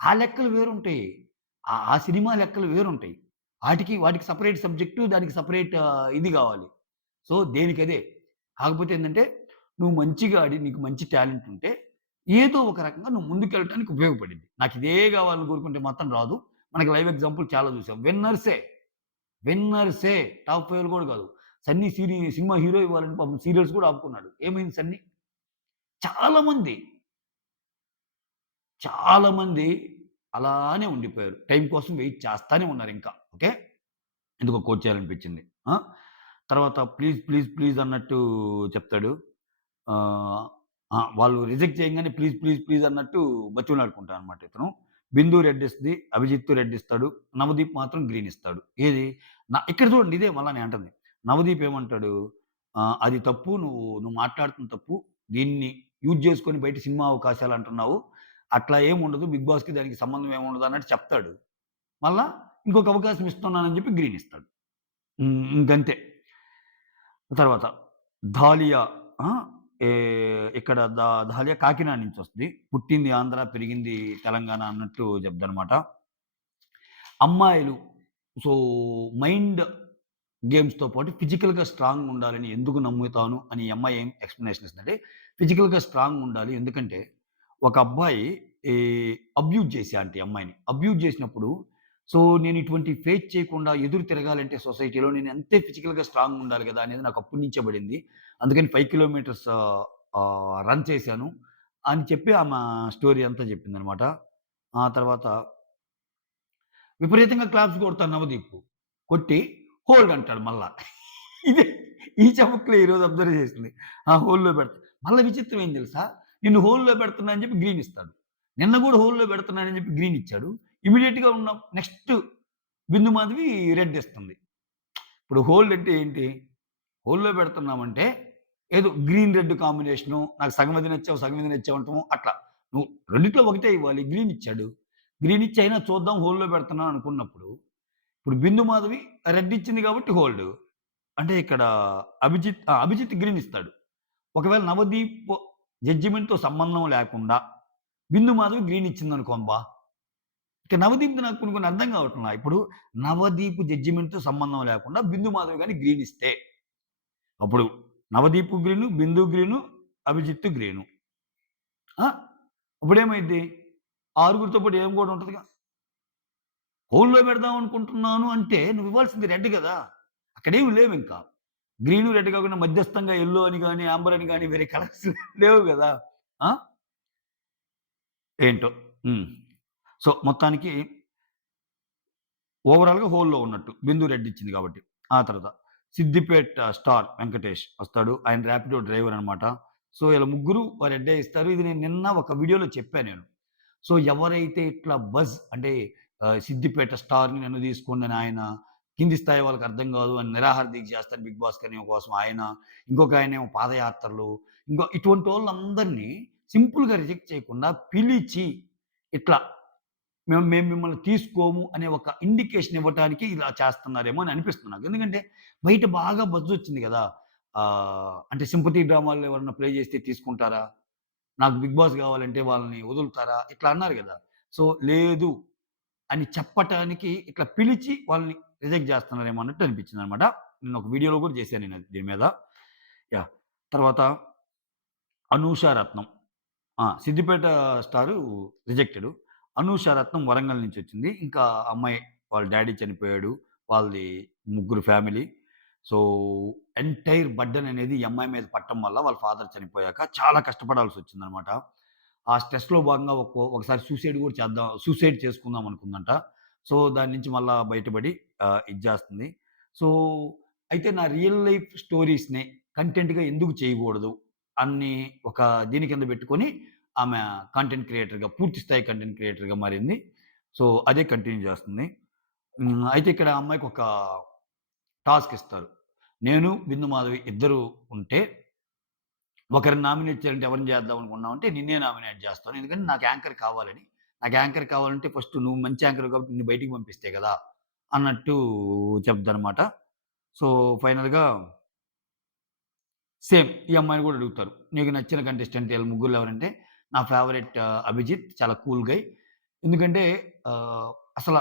ఆ లెక్కలు వేరుంటాయి. ఆ సినిమా లెక్కలు వేరుంటాయి. వాటికి సెపరేట్ సబ్జెక్టు, దానికి సెపరేట్ ఇది గావాలి. సో, దేనికదే. కాకపోతే ఏందంటే, నువ్వు మంచిగా ఆడి, నీకు మంచి టాలెంట్ ఉంటే, ఏదో ఒక రకంగా నువ్వు ముందుకెళ్ళటానికి ఉపయోగపడిద్ది. నాకిదే గావాలని కోరుకుంటే మాత్రం రాదు. మనకి లైవ్ ఎగ్జాంపుల్ చాలా చూసాం. విన్నర్సే. టాప్ 5 గూడా గాదు. సన్నీ సినిమా హీరో ఇవ్వాలని పాపం సీరియల్స్ గూడా ఆపుకున్నాడు. ఏమైంది సన్నీ? చాలా మంది చాలా మంది అలానే ఉండిపోయారు. టైం కోసం వెయిట్ చేస్తానే ఉన్నారింకా. ఓకే. ఎందుకో కోట్ చేయాలనిపించింది. ఆ! తర్వాత ప్లీజ్, ప్లీజ్, ప్లీజ్ అన్నట్టు చెప్తాడు. ఆహ్, ఆ! వాళ్ళు రిజెక్ట్ చేయంగానే ప్లీజ్, ప్లీజ్, ప్లీజ్ అన్నట్టు బతిమిలాడుకుంటాడనమాట ఇతను. బిందు రెడ్ ఇస్తది. అభిజిత్ రెడ్ ఇస్తాడు. నవదీప్ మాత్రం గ్రీన్ ఇస్తాడు. ఏది ఇక్కడ చూడండి ఇదే మళ్ళా నేను అంటుంది. నవదీప్ ఏమంటాడు? "అది తప్పు. నువ్వు మాట్లాడుతుంది తప్పు. దీన్ని యూజ్ చేసుకొని బయట సినిమా అవకాశాలు అంటున్నావు. అట్లా ఏముండదు. 'బిగ్ బాస్‌కి' దానికి సంబంధం ఏముండదు" అన్నట్టు చెప్తాడు. మళ్ళా ఇంకొక అవకాశం ఇస్తున్నానని చెప్పి గ్రీన్ ఇస్తాడు. ఇంకంతే. తర్వాత 'ధాలియా' ఆ! ఏ ఇక్కడ 'ధాలియా' కాకినాడ నుంచొస్తది. పుట్టింది ఆంధ్ర, పెరిగింది తెలంగాణ అన్నట్టు చెప్దనమాట. అమ్మాయిలు సో, మైండ్ గేమ్స్‌తో పాటు ఫిజికల్‌గా స్ట్రాంగ్ ఉండాలని ఎందుకు నమ్ముతాను అని ఈ అమ్మాయి ఏం ఎక్స్‌ప్లనేషన్ ఇస్తుందంటే, ఫిజికల్‌గా స్ట్రాంగ్ ఉండాలి. ఎందుకంటే, ఒక అబ్బాయి ఈ అబ్యూజ్ చేశాడంట ఈ అమ్మాయిని. అబ్యూజ్ చేసినప్పుడు, సో, నేను ఇటువంటి ఫేస్ చేయకుండా ఎదురు తిరగాలంటే సొసైటీలో నేను అంతే ఫిజికల్‌గా స్ట్రాంగ్ ఉండాలి గదా! అనేది నాకు అప్పటి నుంచే పడింది. అందుకని 5 కిలోమీటర్స్ రన్ చేశాను అని చెప్పి ఆమె స్టోరీ అంతా చెప్పిందనమాట. ఆ తర్వాత విపరీతంగా క్లాప్స్ కొడతాడు నవదీప్. కొట్టి హోల్డ్ అంటాడు మళ్ళా. ఇదే ఈ చమక్కులే ఈరోజు అబ్జర్వ్ చేసింది. ఆ! హోల్‌లో పెడతా. మళ్ళా విచిత్రం ఏం తెలుసా? నిన్ను హోల్‌లో పెడుతున్నా అని చెప్పి గ్రీన్ ఇస్తాడు. నిన్న గూడా హోల్‌లో పెడుతున్నానని చెప్పి గ్రీన్ ఇచ్చాడు. ఇమ్మీడియేట్‌గా ఉన్న నెక్స్ట్ బిందు మాధవి రెడ్ ఇస్తుంది. ఇప్పుడు హోల్డ్ అంటే ఏంటి? హోల్‌లో పెడుతున్నామంటే ఏదో గ్రీన్, రెడ్ కాంబినేషను నాకు సగం ఇది నచ్చావు, సగం ఇది నచ్చావు అంటాము అట్లా. నువ్వు రెండిట్లో ఒకటే ఇవ్వాలి. గ్రీన్ ఇచ్చాడు. గ్రీన్ ఇచ్చి అయినా చూద్దాం హోల్‌లో పెడుతున్నాను అనుకున్నప్పుడు, ఇప్పుడు బిందు మాధవి రెడ్ ఇచ్చింది కాబట్టి హోల్డ్. అంటే ఇక్కడ అభిజిత్ గ్రీన్ ఇస్తాడు. ఒకవేళ నవదీప్ జడ్జిమెంట్‌తో సంబంధం లేకుండా బిందు మాధవి గ్రీన్ ఇచ్చిందనుకోంబా, ఇక నవదీప్‌ది నాకు కొన్ని కొన్ని అర్థం కావట్లా. ఇప్పుడు నవదీప్ జడ్జిమెంట్‌తో సంబంధం లేకుండా బిందు మాధవి గాని గ్రీన్ ఇస్తే, అప్పుడు నవదీప్ గ్రీను, బిందు గ్రీను, అభిజిత్ గ్రీను. ఆ! ఇప్పుడేమైద్ది? ఆరుగురితో పాటు ఏం కూడా ఉంటదిగా. హోల్‌లో పెడదాం అనుకుంటున్నాను అంటే నువ్వివ్వాల్సింది రెడ్ గదా! అక్కడేమి లేవింకా. గ్రీను, రెడ్ కాకుండా మధ్యస్థంగా యెల్లో అని గాని, యాంబర్ అని గాని వేరే కలర్స్ లేవు గదా! ఆ! ఏంటో. హ్మ్. సో, మొత్తానికి ఓవరాల్‌గా హోల్‌లో ఉన్నట్టు. బిందు రెడ్ ఇచ్చింది కాబట్టి. ఆ తర్వాత సిద్దిపేట స్టార్ వెంకటేష్ వస్తాడు. ఆయన ర్యాపిడో డ్రైవర్ అనమాట. సో, ఈళ్ళ ముగ్గురు రెడ్డే ఇస్తారు. ఇది నేను నిన్న ఒక వీడియోలో చెప్పా నేను. సో, ఎవరైతే ఇట్లా అంటే సిద్దిపేట స్టార్‌ని నన్ను తీసుకోండి అని ఆయన, కింది స్థాయి వాళ్ళకి అర్థం కాదు అని నిరాహార దీక్ష చేస్తాను బిగ్ బాస్ కని కోసం ఆయన, ఇంకొక ఆయనేమో పాదయాత్రలు, ఇటువంటోళ్ళందరిని సింపుల్‌గా రిజెక్ట్ చేయకుండా పిలిచి ఇట్లా మేము మిమ్మల్ని తీసుకోము అనే ఒక ఇండికేషన్ ఇవ్వటానికి ఇలా చేస్తున్నారేమో అని అనిపిస్తుంది నాకు. ఎందుకంటే బయట బాగా బజ్జొచ్చింది గదా! అంటే సింపతి డ్రామాల్లో ఎవరన్నా ప్లే చేస్తే తీసుకుంటారా? నాకు 'బిగ్ బాస్' గావాలంటే వాళ్ళని వదులుతారా? ఇట్లా అన్నారు గదా! సో, లేదు అని చెప్పటానికి ఇట్లా పిలిచి వాళ్ళని రిజెక్ట్ జేస్తున్నారేమో అన్నట్టు అనిపించిందనమాట. నిన్న ఒక వీడియోలో గూడా చేశాను నేనది దీని మీద. యాహ్! తర్వాత 'అనూష రత్నం.' సిద్దిపేట స్టారు రిజెక్టెడు. 'అనూష రత్నం' వరంగల్ నుంచొచ్చింది. ఇంకా అమ్మాయి వాళ్ళ డ్యాడీ చనిపోయాడు. వాళ్ళది ముగ్గురు ఫ్యామిలీ. సో, ఎంటైర్ బర్డెన్ అనేది ఈ అమ్మాయి మీద పడటం వల్ల వాళ్ళ ఫాదర్ చనిపోయాక చాలా కష్టపడాల్సొచ్చిందనమాట. ఆ స్ట్రెస్‌లో భాగంగా ఒకసారి సూసైడ్ గూడా సూసైడ్ చేసుకుందాం అనుకుందంట. సో, దాని నుంచి మళ్ళా బయటపడి ఇది జేస్తుంది. సో, అయితే నా రియల్ లైఫ్ స్టోరీస్‌ని కంటెంట్‌గా ఎందుకు చేయగూడదు అని ఒక దీని కింద బెట్టుకొని ఆమె కంటెంట్ క్రియేటర్‌గా పూర్తి స్థాయి కంటెంట్ క్రియేటర్‌గా మారింది. సో, అదే కంటిన్యూ జేస్తుంది. అయితే ఇక్కడ ఆ అమ్మాయికొక టాస్క్ ఇస్తారు. నేను, బిందు మాధవి ఇద్దరు ఉంటే ఒకరిని నామినేట్ చేయాలంటే ఎవరిని చేద్దాం అనుకున్నావంటే నిన్నే నామినేట్ జేస్తాను. ఎందుకంటే నాకు యాంకర్ కావాలని. నాకు యాంకర్ కావాలంటే ఫస్ట్ నువ్వు మంచి యాంకర్‌వి కాబట్టి నిన్ను బయటికి పంపిస్తే గదా! అన్నట్టు చెప్దనమాట. సో, ఫైనల్‌గా సేమ్ ఈ అమ్మాయిని గూడా అడుగుతారు. నీకు నచ్చిన కంటెస్టెంట్ ఈళ్ళ ముగ్గురులో ఎవరంటే నా ఫేవరెట్ అభిజిత్ చాలా కూల్ గై. ఎందుకంటే ఆహ్, అసల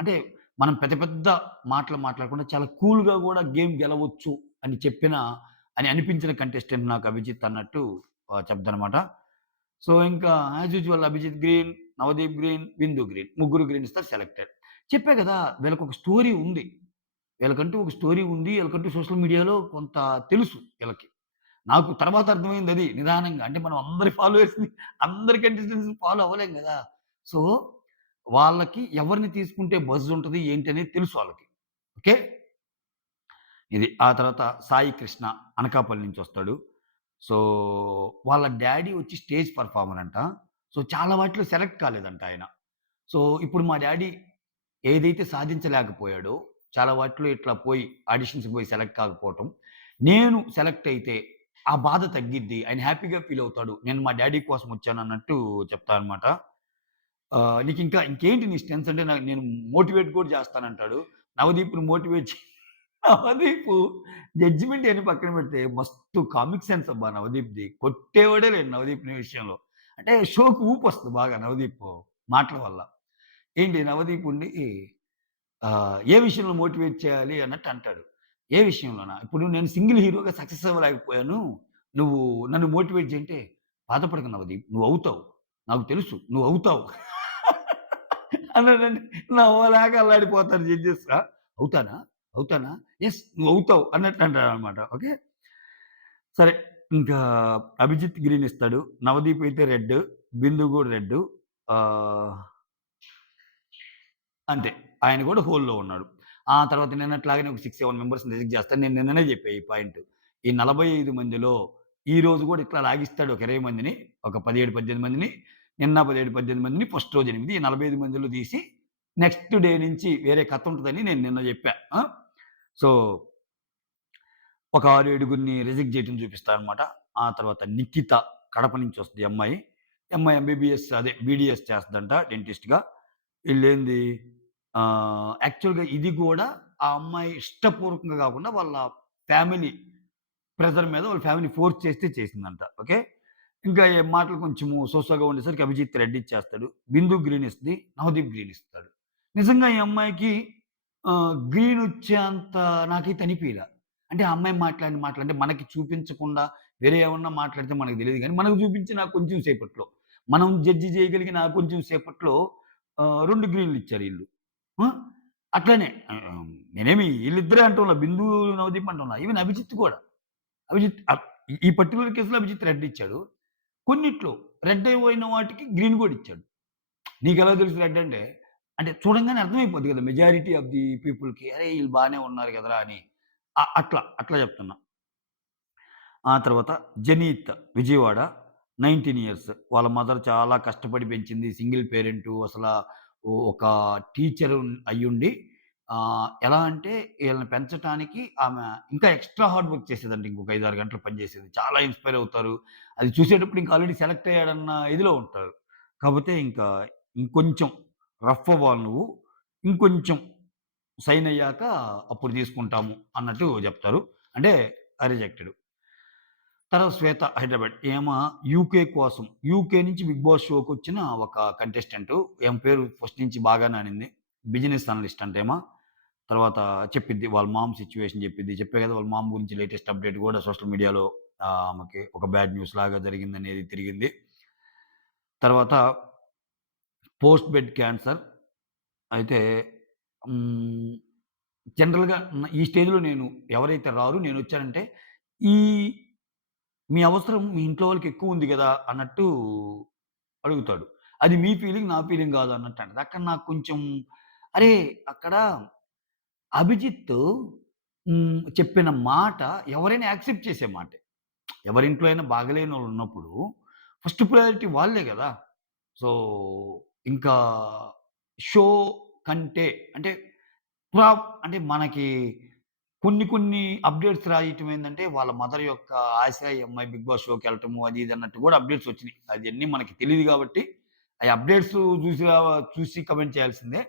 అంటే మనం పెద్ద పెద్ద మాటలు మాట్లాడకుండా చాలా కూల్‌గా గూడా గేమ్ గెలవచ్చు అని అనిపించిన కంటెస్టెంట్ నాకు అభిజిత్ అన్నట్టు చెప్దనమాట. సో, ఇంకా as usual Abhijeet green, Navdeep green, Bindu green ముగ్గురు గ్రీన్ ఇస్తారు సెలెక్టెడ్. చెప్పా గదా! వీళ్ళకొక స్టోరీ ఉంది. వీళ్ళకంటూ ఒక స్టోరీ ఉంది. ఈళ్ళకంటూ సోషల్ మీడియాలో కొంత తెలుసు ఈళ్ళకి. నాకు తర్వాత అర్థమైందది నిదానంగా. అంటే మనం అందరి ఫాలోవర్స్‌ని అందరి కంటెస్టెంట్స్‌ని ఫాలో అవ్వలేం గదా! సో, వాళ్ళకి ఎవరిని తీసుకుంటే బజ్ ఉంటది ఏంటి అనేది తెలుసు ఆళ్ళకి. ఓకే. ఇది. ఆ తర్వాత సాయి కృష్ణ అనకాపల్లి నుంచొస్తాడు. సో, వాళ్ళ డ్యాడీ వచ్చి స్టేజ్ పెర్ఫార్మర్ అంట. సో, చాలా వాటిలో సెలెక్ట్ కాలేదంట ఆయన. సో, ఇప్పుడు మా డ్యాడీ ఏదైతే సాధించలేకపోయాడో, చాలా వాటిలో ఇట్లా పోయి ఆడిషన్స్‌కి పోయి సెలెక్ట్ కాకపోవటం. నేను సెలెక్ట్ అయితే ఆ బాధ తగ్గిద్ది. ఆయన హ్యాపీగా ఫీల్ అవుతాడు. నేను మా డ్యాడీ కోసం వచ్చానన్నట్టు చెప్తాననమాట. ఇంకేంటి నీ స్ట్రెంగ్త్స్ అంటే నేను మోటివేట్ కూడా చేస్తానంటాడు. నవదీప్‌ని మోటివేట్ చే నవదీపు జడ్జిమెంట్ ఇయన్నీ పక్కన పెడితే మస్తు కామిక్ సెన్స్ అబ్బా నవదీప్‌ది. కొట్టేవాడే లేడు నవదీప్‌ని విషయంలో. అంటే షోకి ఊపొస్తది బాగా నవదీప్ మాటల వల్ల. ఏంటి నవదీప్ ఉండి ఏ విషయంలో మోటివేట్ చేయాలి అన్నట్టు అంటాడు. ఏ విషయంలోనా? ఇప్పుడు నేను సింగిల్ హీరోగా సక్సెస్ అవ్వలేకపోయాను. నువ్వు నన్ను మోటివేట్ చెయి అంటే, బాధపడకు నవదీప్ నువ్వవుతావు. నాకు తెలుసు నువ్వవుతావు. అన్నాడండి. నవ్వలేక అల్లాడిపోతారు జడ్జెస్. అవుతానా? అవుతానా? యెస్ నువ్వవుతావు అన్నట్టు అంటాడనమాట. ఓకే. సరే. ఇంకా అభిజిత్ గ్రీన్ ఇస్తాడు. నవదీప్ అయితే రెడ్. బిందు గూడా రెడ్డు. ఆహ్ అంతే. ఆయన గూడా హోల్‌లో ఉన్నాడు. ఆ తర్వాత నిన్నట్లాగానే ఒక 6, 7 మెంబర్స్‌ని రిజెక్ట్ చేస్తాను. నేను నిన్ననే చెప్పా ఈ పాయింట్. ఈ 45 మందిలో ఈరోజు గూడా ఇట్లా లాగిస్తాడు ఒక 20 మందిని. ఒక 17, 18 మందిని. నిన్న 17, 18 మందిని ఫస్ట్ రోజు 8 ఈ 45 మందిలో తీసి నెక్స్ట్ డే నుంచి వేరే కథ ఉంటదని నేను నిన్న చెప్పా. సో, ఒక 6, 7గురిని రిజెక్ట్ చేయటం చూపిస్తారనమాట. ఆ తర్వాత నిఖిత కడప నుంచి వస్తది ఈ అమ్మాయి. ఈ అమ్మాయి ఎంబీబీఎస్ అదే బీడీఎస్ చేస్తదంట డెంటిస్ట్‌గా. ఈళ్ళేంది యాక్చువల్‌గా ఇది గూడా ఆ అమ్మాయి ఇష్టపూర్వకంగా గాకుండా వాళ్ళ ఫ్యామిలీ ప్రెషర్ మీద వాళ్ళ ఫ్యామిలీ ఫోర్స్ చేస్తే చేసిందంట. ఓకే. ఇంకా ఈ మాటలు కొంచెము సోసాగా ఉండేసరికి అభిజిత్ రెడ్ ఇచ్చేస్తాడు. బిందు గ్రీన్ ఇస్తది. నవదీప్ గ్రీన్ ఇస్తాడు. నిజంగా ఈ అమ్మాయికి గ్రీన్ వచ్చేంత నాకైతే అనిపియల. అంటే ఆ అమ్మాయి మాట్లాడిన మాటలు అంటే మనకి చూపించకుండా వేరే ఏమన్నా మాట్లాడితే మనకు తెలీదు గానీ, మనకు చూపించిన కొంచెం సేపట్లో, మనం జడ్జ్ చేయగలిగిన ఆ కొంచెం సేపట్లో 2 గ్రీన్‌లు ఇచ్చారు ఈళ్ళు. ఆ! అట్లనే నేనేమి ఈళ్ళిద్దరే అంటంలా. బిందు, నవదీప్ అంటంలా. ఈవెన్ అభిజిత్ కూడా. అభిజిత్ ఈ పర్టిక్యులర్ కేస్‌లో అభిజిత్ రెడ్ ఇచ్చాడు. కొన్నిట్లో రెడ్ అయిపోయిన వాటికి గ్రీన్ కూడా ఇచ్చాడు. నీకెలా తెలుసు రెడ్ అంటే? అంటే చూడంగానే అర్థమైపోద్ది కదా! మెజారిటీ ఆఫ్ ది పీపుల్‌కి అరే! ఈళ్ళు బానే ఉన్నారు కదరా! అని. అట్లా చెప్తున్నా. ఆ తర్వాత జనీత్ విజయవాడ 19 ఇయర్స్. వాళ్ళ మదర్ చాలా కష్టపడి పెంచింది. సింగిల్ పేరెంటు ఒక టీచర్ అయ్యుండి ఎలా అంటే ఈళ్ళని పెంచటానికి ఆమె ఇంకా ఎక్స్‌ట్రా హార్డ్ వర్క్ చేసేదంట. ఇంకొక 5, 6 గంటలు పని చేసేది. చాలా ఇన్‌స్పైర్ అవుతారు. అది చూసేటప్పుడు ఇంకా ఆల్రెడీ సెలెక్ట్ అయ్యాడన్న ఇదిలో ఉంటారు. కాపోతే ఇంకా ఇంకొంచెం రఫ్ అవ్వాలి నువ్వు. ఇంకొంచెం సైన్ అయ్యాక అప్పుడు తీసుకుంటాము అన్నట్టు జెప్తారు. అంటే రిజెక్టెడ్. తర్వాత 'శ్వేత' హైదరాబాద్. యూకే కోసం యూకే నుంచి 'బిగ్ బాస్' షోకొచ్చిన ఒక కంటెస్టెంటు. పేరు ఫస్ట్ నుంచి బాగానే ఆడింది. బిజినెస్ అనలిస్ట్ అంట తర్వాత చెప్పిద్ది. వాళ్ళ మామ్ సిట్యుయేషన్ చెప్పిద్ది. చెప్పా గదా! వాళ్ళ మామ్ గురించి లేటెస్ట్ అప్‌డేట్ గూడా సోషల్ మీడియాలో ఆమెకి ఒక బ్యాడ్ న్యూస్ లాగా జరిగిందనేది తిరిగింది. తర్వాత పోస్ట్ బెడ్ క్యాన్సర్. అయితే హ్మ్. జనరల్‌గా ఈ స్టేజ్‌లో ఎవరైతే రారు నేనొచ్చానంటే, ఈ మీ అవసరం మీ ఇంట్లో వాళ్ళకెక్కువుంది గదా! అన్నట్టు అడుగుతాడు. అది మీ ఫీలింగ్, నా ఫీలింగ్ గాదు అన్నట్టంటది. అక్కడ నాకు కొంచెం అరే! అక్కడ అభిజిత్ చెప్పిన మాట ఎవరైనా యాక్సెప్ట్ చేసే మాటే. ఎవరింట్లో అయినా బాగలేనోళ్ళున్నప్పుడు ఫస్ట్ ప్రయారిటీ వాళ్ళే గదా! సో, ఇంకా షో కంటే అంటే అంటే మనకి కొన్ని కొన్ని అప్‌డేట్స్ రాయటం ఏందంటే, వాళ్ళ మదర్ యొక్క ఆశ ఈ అమ్మాయి 'బిగ్ బాస్' షోకెళ్ళటము అది ఇది అన్నట్టు గూడా అప్‌డేట్స్ వచ్చినియి. అయన్నీ మనకి తెలీదు గాబట్టి, ఆ అప్‌డేట్స్ చూసి కమెంట్ చేయాల్సిందే.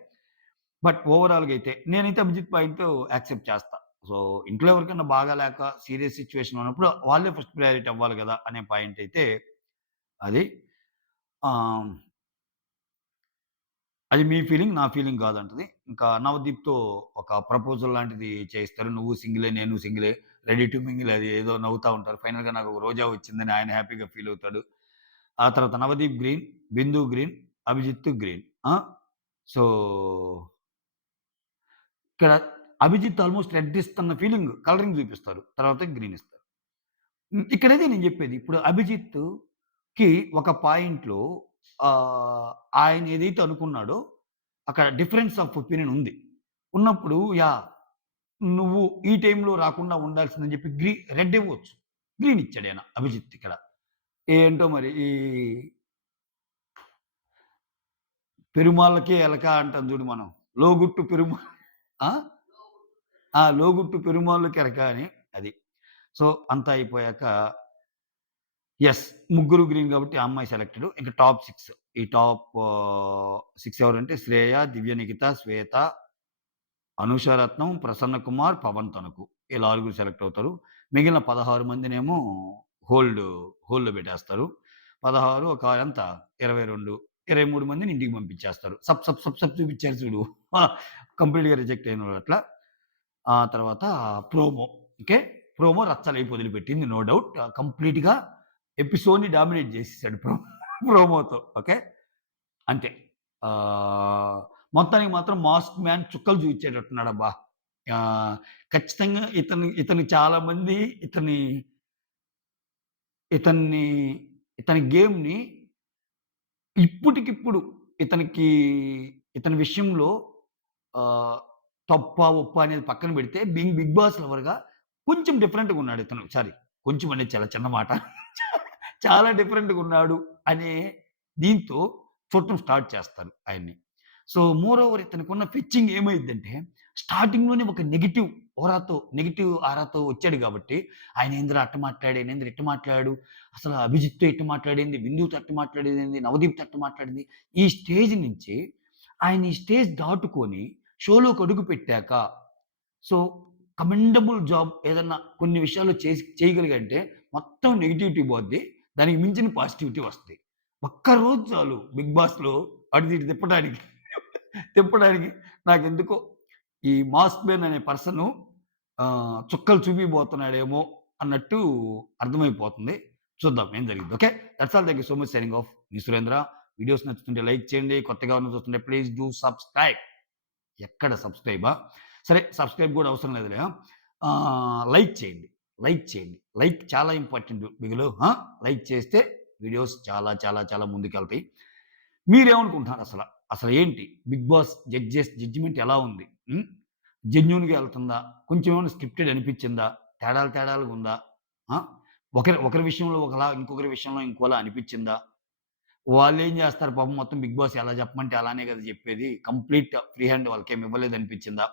బట్ ఓవరాల్‌గా అయితే నేనైతే అభిజిత్ పాయింట్ యాక్సెప్ట్ చేస్తా. సో, ఇంట్లో ఎవరికైనా బాగాలేక సీరియస్ సిట్యుయేషన్‌లో ఉన్నప్పుడు వాళ్ళే ఫస్ట్ ప్రయారిటీ అవ్వాలి గదా! అనే పాయింట్ అయితే అది. ఆహ్, అది మీ ఫీలింగ్, నా ఫీలింగ్ గాదంటది. ఇంకా నవదీప్‌తో ఒక ప్రపోజల్ లాంటిది చేయిస్తారు. నువ్వు సింగిలే, నేను సింగిలే, రెడీ టు మింగిల్ అది ఏదో నవ్వుతా ఉంటారు. ఫైనల్‌గా నాకు ఒక రోజా వచ్చిందని ఆయన హ్యాపీగా ఫీల్ అవుతాడు. ఆ తర్వాత Navdeep green, Bindu green, Abhijit green. ఆ! సో, ఇక్కడ అభిజిత్ ఆల్‌మోస్ట్ రెడ్ ఇస్తున్న ఫీలింగ్ కలరింగ్ చూపిస్తారు. తర్వాత గ్రీన్ ఇస్తారు. ఇక్కడదే నేను జెప్పేది. ఇప్పుడు అభిజిత్‌కి ఒక పాయింట్‌లో ఆహ్, ఆయన ఏదైతే అనుకున్నాడో అక్కడ డిఫరెన్స్ ఆఫ్ ఒపీనియన్ ఉంది. ఉన్నప్పుడు నువ్వు ఈ టైంలో రాకుండా ఉండాల్సిందని జెప్పి రెడ్ ఇవ్వచ్చు. గ్రీన్ ఇచ్చాడాయన అభిజిత్ ఇక్కడ. ఏంటో మరి ఈ పెరుమాళ్ళకే ఎలక అంటాం జూడు మనం. లోగుట్టు పెరుమా ఆ! లోగుట్టు పెరుమాళ్ళకెరక అని అది. సో, అంతా అయిపోయాక యెస్. ముగ్గురు గ్రీన్ గాబట్టి ఆ అమ్మాయి సెలెక్టెడ్. ఇంక టాప్ 6 ఈ టాప్ 6 ఎవరంటే శ్రేయ, దివ్య నిఖిత, శ్వేత, అనూష రత్నం, ప్రసన్న కుమార్, పవన్ తణుకు. ఇలా ఆరుగురు సెలెక్ట్ అవుతారు. మిగిలిన 16 మందినేమో హోల్డ్ హోల్డ్‌లో పెట్టేస్తారు. 16 ఒక ఎంత 22, 23 మందిని ఇంటికి పంపించేస్తారు. సప్ సప్ సప్ సప్ చూపిచ్చారు చూడు. కంప్లీట్‌గా రిజెక్ట్ అయినోళ్ళు అట్లా. ఆ తర్వాత ప్రోమో. ఓకే. ప్రోమో రచ్చలేపి వదిలిపెట్టింది నో డౌట్. కంప్లీట్‌గా ఎపిసోడ్‌ని డామినేట్ చేసేసాడు ప్రోమోతో. ఓకే. అంతే. ఆహ్, మొత్తానికి మాత్రం మాస్క్ మ్యాన్ చుక్కలు చూయించేటట్టున్నాడబ్బా! ఆహ్, ఖచ్చితంగా ఇతను చాలా మంది ఇతని ఇతన్ని ఇతని గేమ్‌ని ఇప్పటికిప్పుడు ఇతనికి ఇతని విషయంలో ఆహ్, తప్పా, ఒప్పా అనేది పక్కన పెడితే బిగ్ బాస్ లవర్‌గా కొంచెం డిఫరెంట్‌గా ఉన్నాడు ఇతను. సారీ కొంచెం అనేది చాలా చిన్న మాట. చాలా డిఫరెంట్‌గా ఉన్నాడు అనే దీంతో చూడటం స్టార్ట్ చేస్తారు ఆయన్ని. సో, మోర్ ఓవర్ ఇతనికున్న పిచ్చింగ్ ఏమైద్దంటే స్టార్టింగ్‌లోనే ఒక నెగెటివ్ ఆరాతో వచ్చాడు గాబట్టి ఆయనేందిరా అట్ట మాట్లాడాడు, ఈయనేందిరా ఇట్ట మాట్లాడాడు, అసలు అభిజిత్‌తో ఇట్ట మాట్లాడింది, బిందుతో అట్ట మాట్లాడేదేంది, నవదీప్‌తో అట్ట మాట్లాడింది. ఈ స్టేజ్ నుంచి ఆయన ఈ స్టేజ్ దాటుకొని షోలోకి అడుగుపెట్టాక సో, కమెండబుల్ జాబ్ ఏదన్నా కొన్ని విషయాల్లో చేయగలిగాడంటే మొత్తం నెగటివిటీ పోద్ది. దానికి మించిన పాజిటివిటీ వస్తది. ఒక్కరోజు చాలు 'బిగ్ బాస్‌లో' అటు ఇటు తిప్పడానికి. తిప్పడానికి నాకెందుకో ఈ మాస్క్ మ్యాన్ అనే పర్సను చుక్కలు చూపియబోతున్నాడేమో అన్నట్టు అర్థమైపోతుంది. చూద్దాం ఏం జరిగిద్దో. Okay. That's all. Thank you so much signing off. మీ సురేంద్ర. వీడియోస్ నచ్చుతుంటే లైక్ చేయండి. కొత్తగా ఎవరైనా చూస్తుంటే ప్లీజ్ డూ సబ్‌స్క్రైబ్. ఎక్కడ సబ్‌స్క్రైబా? సరే సబ్‌స్క్రైబ్ గూడా అవసరం లేదులే. లైక్ చేయండి. లైక్ చేయండి. లైక్ చాలా ఇంపార్టెంట్ బిగులు. లైక్ చేస్తే వీడియోస్ చాలా చాలా చాలా ముందుకెళ్తాయి. మీరేమనుకుంటున్నారసల? అసలేంటి 'బిగ్ బాస్' జడ్జిమెంట్ ఎలా ఉంది? జెన్యూన్‌గా ఎళ్తుందా? కొంచెం ఏమైనా స్క్రిప్టెడ్ అనిపిచ్చిందా? తేడాలుగుందా? ఆ! ఒకరి విషయంలో ఒకలా, ఇంకొకరి విషయంలో ఇంకోలా అనిపిచ్చిందా? వాళ్ళేం జేస్తారు పాపం మొత్తం 'బిగ్ బాస్' ఎలా జెప్పమంటే అలానే గదా జెప్పేది. కంప్లీట్ ఫ్రీ హ్యాండ్ వాళ్ళకేమి ఇవ్వలేదనిపించిందా?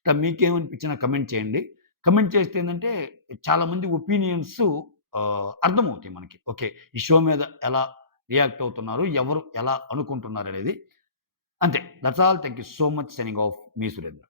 ఇట్లా మీకేమనిపించినా కమెంట్ చేయండి. కమెంట్ చేస్తే ఏందంటే చాలా మంది ఒపీనియన్స్ అర్థమవుతాయి మనకి. ఓకే. ఈ షో మీద ఎలా రియాక్ట్ అవుతున్నారు? ఎవరు ఎలా అనుకుంటున్నారనేది. అంతే. That's all. Thank you so much. Signing off. మీ సురేంద్ర.